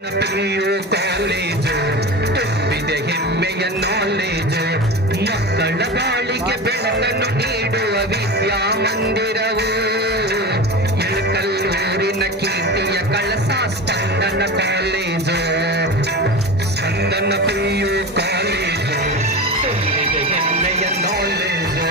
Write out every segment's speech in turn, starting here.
PU college ತುಂಬಿದೆ ಹೆಮ್ಮೆಯ knowledge ಮಕ್ಕಳ ಬಾಳಿಗೆ ಬೆಳಕನ್ನು ನೀಡುವ ವಿದ್ಯಾ ಮಂದಿರವು ಇಳಕಲ್ಲೂರಿನ ಕೀರ್ತಿಯ ಕಳಸ Spandana college Spandana PU college ತುಂಬಿದೆ ಹೆಮ್ಮೆಯ ನಾಲೇಜು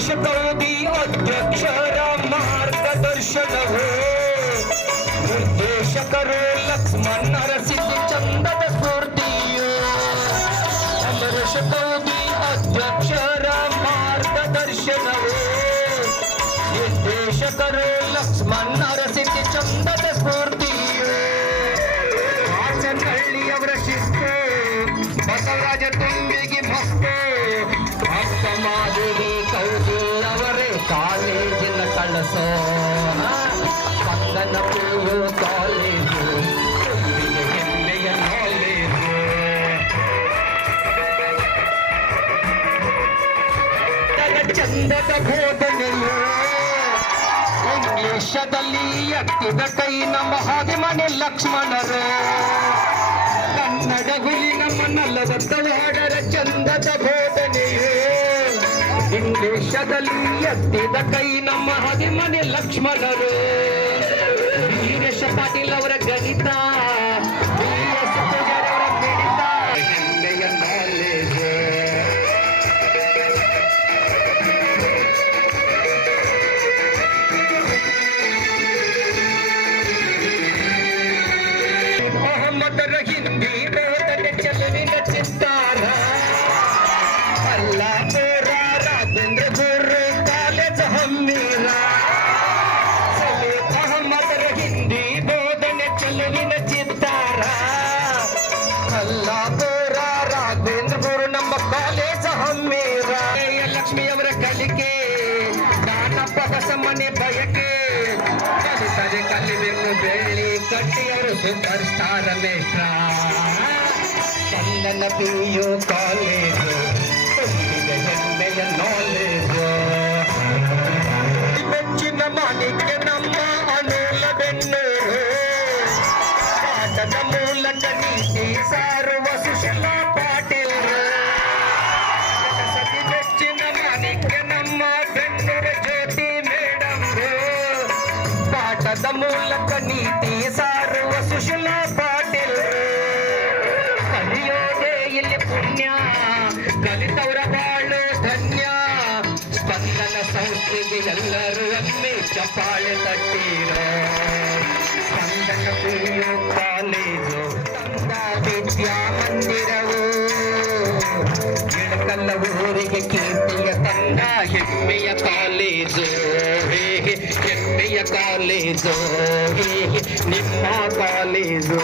ಅಮರಶಕೌದಿ ಅಧ್ಯಕ್ಷರ ಮಾರ್ಗದರ್ಶನವು ನಿರ್ದೇಶಕರು ಲಕ್ಷ್ಮಣ್ ನರಸಿಂಹ ಚಂದದ ಸ್ಫೂರ್ತಿಯು ಅಮರಶಕೌದಿ ಅಧ್ಯಕ್ಷರ ಮಾರ್ಗದರ್ಶನವು ನಿರ್ದೇಶಕರು ಲಕ್ಷ್ಮಣ್ ನರಸಿಂಹ ಚಂದದ ಸ್ಫೂರ್ತಿಯು ಹಾಸನಹಳ್ಳಿಯವರ ಶಿಸ್ತು ಬಸವರಾಜ ತುಂಬಿಗೆ ನಾಲೇಜು ತಗ ಚಂದದ ಬೋಧನೆಯು ಇಂಗ್ಲಿಷದಲ್ಲಿ ಎತ್ತಿದ ಕೈ ನಮ್ಮ ಹಾಗೆ ಮನೆ ಲಕ್ಷ್ಮಣರೇ. ಕನ್ನಡ ಹುಲಿ ನಮ್ಮ ನಲ್ಲದತ್ತವಾಡರ ಚಂದದ ಬೋಧನೆಯು ಇಂಗ್ಲಿಷದಲ್ಲಿ ಎತ್ತಿದ ಕೈ ನಮ್ಮ ಹದಿಮನೆ ಲಕ್ಷ್ಮಣರು. ವೀರೇಶ ಪಾಟೀಲ್ ಅವರ ಕಾಲೇಜ್ ಹಮ್ಮೀರ ಲಕ್ಷ್ಮಿಯವರ ಕಲಿಕೆ ದಾನಪ್ಪ ಬಸಮ್ಮನೆ ಬಯಕೆ. ಕಲಿತರೆ ಕಲಿಬೇಕು ಬೆಳ್ಳಿ ಕಟ್ಟಿಯವರು ಸೂಪರ್ ಸ್ಟಾರ್ ಮೇಷ್ಟ್ರ ಚಂದನ ಪಿಯು ಕಾಲೇಜು, ತುಂಬಿದ ಹೆಮ್ಮೆಯ ನಾಲೇಜು ಪಾಠದ ಮೂಲಕ ನೀತಿ ಸಾರುವ ಸುಶೀಲಾ ಪಾಟೀಲ್ ಕಲಿಯೋದೇ ಇಲ್ಲಿ ಪುಣ್ಯ. ಕಲಿತವರ ಬಾಳು ಧನ್ಯ. ಸ್ಪಂದನ ಸಂಸ್ಕೃತಿ ಎಲ್ಲರೂ ಒಮ್ಮೆ ಚಪಾಳೆ ತಟ್ಟೀರ. ಸ್ಪಂದನ ಪಿಯು ಕಾಲೇಜು, ತಂದ ವಿದ್ಯಾ ಮಂದಿರವು. ಗಿಡಕಲ್ಲ ಊರಿಗೆ ಕೀರ್ತಿಯ ತಂದ ಹೆಮ್ಮೆಯ ಕಾಲೇಜು. ಕಾಲೇಜು